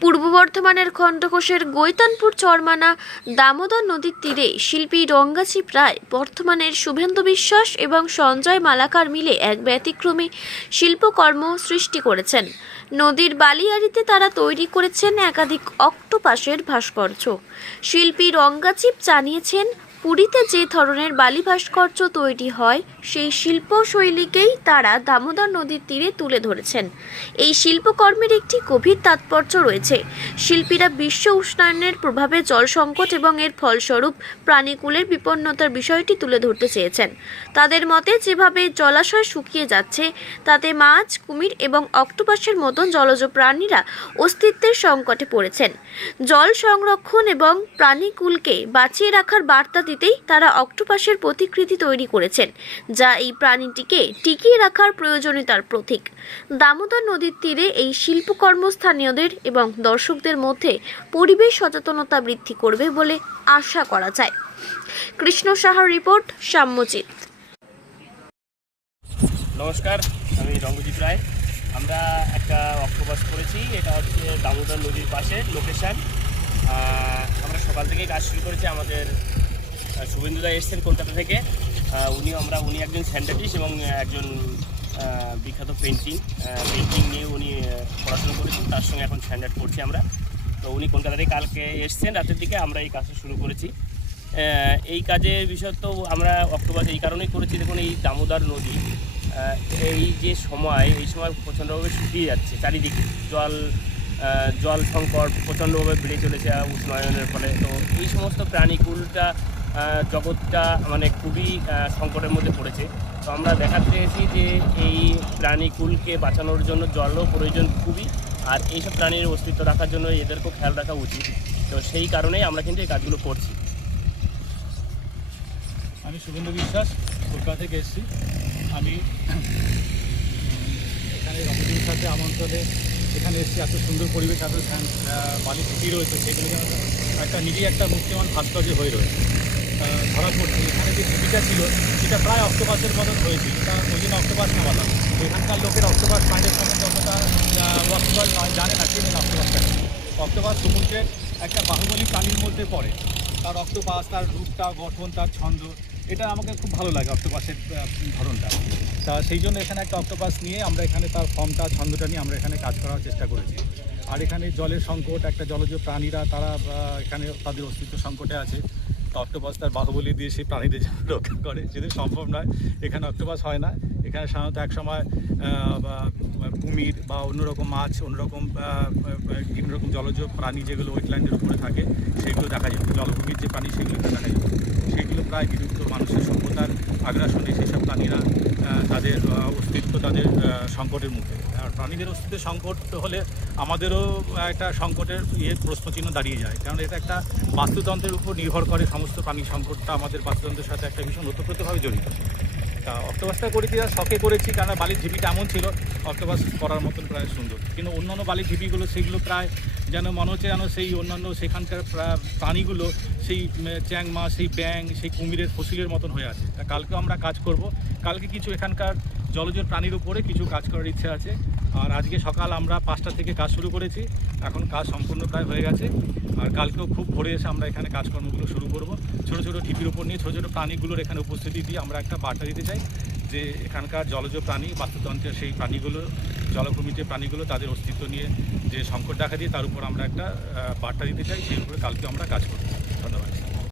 পূর্ব বর্ধমানের খন্ডকোষের গৈতানপুর চরমানা দামোদর নদীর তীরে শিল্পী রঙ্গাচি প্রায় বর্ধমানের শুভেন্দু বিশ্বাস এবং সঞ্জয় মালাকার মিলে এক ব্যতিক্রমী শিল্পকর্ম সৃষ্টি করেছেন। নদীর বালিয়াড়িতে তারা তৈরি করেছেন একাধিক অক্টোপাসের ভাস্কর্য। শিল্পী রঙ্গাচিপ জানিয়েছেন পুরীতে যে ধরনের বালি ভাস্কর্য তৈরি হয়, সেই শিল্পশৈলীকেই তারা দামোদর নদীর তীরে তুলে ধরেছেন। এই শিল্পকর্মের একটি গভীর তাৎপর্য রয়েছে। শিল্পীরা বিশ্ব উষ্ণায়নের প্রভাবে জল সংকট এবং এর ফলস্বরূপ প্রাণীকুলের বিপন্নতার বিষয়টি তুলে ধরতে চেয়েছেন। তাদের মতে, যেভাবে জলাশয় শুকিয়ে যাচ্ছে, তাতে মাছ, কুমির এবং অক্টোপাসের মতন জলজ প্রাণীরা অস্তিত্বের সংকটে পড়েছেন। জল সংরক্ষণ এবং প্রাণীকুলকে বাঁচিয়ে রাখার বার্তা দিতেই তারা অক্টোপাসের প্রতিকৃতি তৈরি করেছেন, যা এই প্রাণীটিকে টিকিয়ে রাখার প্রয়োজনীয়তার প্রতীক। দামোদর নদীর তীরে এই শিল্পকর্ম স্থানীয়দের এবং দর্শকদের মধ্যে পরিবেশ সচেতনতা বৃদ্ধি করবে বলে আশা করা যায়। কৃষ্ণ সাহার রিপোর্ট সাম্যজিৎ নমস্কার, আমি রঙ্গজিৎ রায়। আমরা একটা অক্টোপাস করেছি, এটা হচ্ছে দামোদর নদীর পাশে লোকেশান আমরা সকাল থেকেই কাজ শুরু করেছি আমাদের শুভেন্দুদা এসছেন কলকাতা থেকে। উনি আমরা, উনি একজন স্যান্ডাটিস্ট এবং একজন বিখ্যাত পেন্টিং পেন্টিং নিয়ে উনি পড়াশোনা করেছেন, তার সঙ্গে এখন স্ট্যান্ডার্ড করছি আমরা। তো উনি কলকাতা থেকে কালকে এসছেন, রাতের দিকে আমরা এই কাজটা শুরু করেছি। এই কাজের বিষয় তো আমরা অক্টোবর, এই কারণেই করেছি, দেখুন এই দামোদর নদী এই যে সময়, এই সময় প্রচণ্ডভাবে শুকিয়ে যাচ্ছে, চারিদিকে। জল জল সংকট প্রচণ্ডভাবে বেড়ে চলেছে উষ্ণায়নের ফলে। তো এই সমস্ত প্রাণীকুলটা জগৎটা মানে খুবই সংকটের মধ্যে পড়েছে। তো আমরা দেখাতে চেয়েছি যে এই প্রাণীকুলকে বাঁচানোর জন্য জলও প্রয়োজন খুবই, আর এইসব প্রাণীর অস্তিত্ব রাখার জন্য এদেরকেও খেয়াল রাখা উচিত। তো সেই কারণেই আমরা কিন্তু এই কাজগুলো করছি। আমি শুভেন্দু বিশ্বাস, কলকাতা থেকে এসেছি। আমি এখানে রমজীর সাথে আমন্ত্রণে এখানে এসেছি। এত সুন্দর পরিবেশ, এত বালি ছুটি রয়েছে সেগুলোকে একটা নিজেই একটা মুক্তিমান ভাস্কর্য হয়ে রয়েছে। ধরা পড়ছে। এখানে যে জীবিকা ছিল, সেটা প্রায় অক্টোপাসের মতন হয়েছিল। তা ওই জন্য অক্টোপাস নামালাম। এখানকার লোকের অক্টোপাস মাইন্ডের সম্বন্ধে অতটা অক্টোপাস জানে না চেনে না অক্টোপাসটা অক্টোপাস সমুদ্রের একটা বাহুবলী প্রাণীর মধ্যে পড়ে। তার অক্টোপাস, তার রূপটা, গঠন, তার ছন্দ, এটা আমাকে খুব ভালো লাগে অক্টোপাসের ধরনটা। তা সেই জন্য এখানে একটা অক্টোপাস নিয়ে আমরা এখানে তার ফর্মটা, ছন্দটা নিয়ে আমরা এখানে কাজ করার চেষ্টা করেছি। আর এখানে জলের সংকট, একটা জলজ প্রাণীরা তারা এখানে তাদের অস্তিত্ব সংকটে আছে। অক্টোপাস তার বাহুবলী দিয়ে সেই প্রাণীদের রক্ষা করে। যদি সম্ভব নয়। এখানে অক্টোপাস হয় না। এখানে সাধারণত এক সময় কুমির বা অন্যরকম মাছ অন্যরকম বিভিন্ন রকম জলজ প্রাণী যেগুলো ওয়েটল্যান্ডের উপরে থাকে, সেগুলো দেখা যেত জলভূমির যে প্রাণী, সেগুলো দেখা যেত সেগুলো প্রায় বিলুপ্ত মানুষের সভ্যতার আগ্রাসনে সেসব প্রাণীরা তাদের অস্তিত্ব তাদের সংকটের মুখে। আর প্রাণীদের অস্তিত্বের সংকট হলে আমাদেরও একটা সংকটের ইয়ে প্রশ্নচিহ্ন দাঁড়িয়ে যায়। কারণ এটা একটা বাস্তুতন্ত্রের উপর নির্ভর করে সমস্ত প্রাণী সংকটটা আমাদের বাস্তুতন্ত্রের সাথে একটা ভীষণ ওতপ্রোতভাবে জড়িত। তা অক্টোপাসটা করেছি আর শখে করেছি কারণ বালির ঝিপিটা এমন ছিল অক্টোপাস করার মতন প্রায় সুন্দর। কিন্তু অন্যান্য বালির ঝিপিগুলো সেগুলো প্রায় যেন মনে হচ্ছে যেন সেই অন্যান্য সেখানকার প্রা- প্রাণীগুলো সেই উম, চ্যাং মাছ সেই ব্যাং সেই কুমিরের ফসিলের মতন হয়ে আছে। তা কালকেও আমরা কাজ করব। কালকে কিছু এখানকার জলজ প্রাণীর উপরে কিছু কাজ করার ইচ্ছে আছে। আর আজকে সকাল আমরা পাঁচটা থেকে কাজ শুরু করেছি। এখন কাজ সম্পূর্ণ প্রায় হয়ে গেছে। আর কালকেও খুব ভোরে এসে আমরা এখানে কাজকর্মগুলো শুরু করব। ছোটো ছোটো ঢিপির উপর নিয়ে ছোটো ছোটো প্রাণীগুলোর এখানে উপস্থিতি দিয়ে আমরা একটা বার্তা দিতে চাই যে এখানকার জলজ প্রাণী, বাস্তুতন্ত্রের সেই প্রাণীগুলো, জলভূমিতে প্রাণীগুলো তাদের অস্তিত্ব নিয়ে যে সংকট দেখা দিয়ে তার উপর আমরা একটা বার্তা দিতে চাই, সেই উপরে কালকে আমরা কাজ করব।